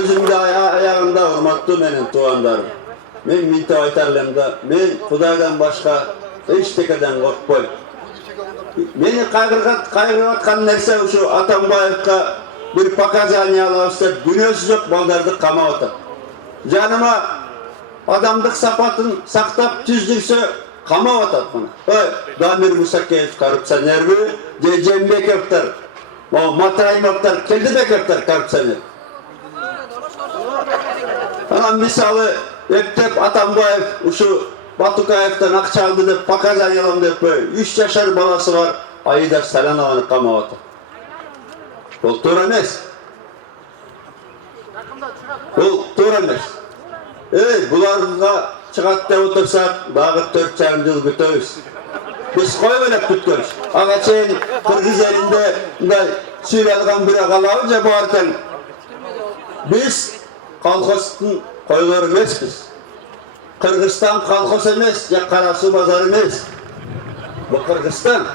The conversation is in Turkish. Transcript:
Sözümde ayağında hurmatlı menin tuğanlarım. Men minte aytarlarımda, men Kudaydan başka hiç tekeden korkpoyum. Meni kaygırgatkan nerse şu Atambayev'ka bir pakazani alağısta günösü yok baldardı kama otar. Canıma adamdık sapatın saktap tüzdürse kama otar bana. Damir Musakev korrupsiyoner mi? Cembe köfter. O Matrayim öfter, kendi de köfter korrupsiyoner. Ana misalı Ektep Atambayev şu Batukayev'den Akçaldı dep pakazan yalan dep 3 yaşar balası var. Ayda salan alanı kama otar. Bu doğru emes. Bu doğru emes. Bularga çıgat da otursak, bağıt 4,5 yıl gütөбүз. Biz koy öyle kütkönüz. Ağa çeyin Kırgız elinde süylediğin bir ağalavınca bu artan. Biz kolxostun koyuları emesiz. Kırgızistan kolxos emes, ya Karasu bazar emes. Bu Kırgızistan.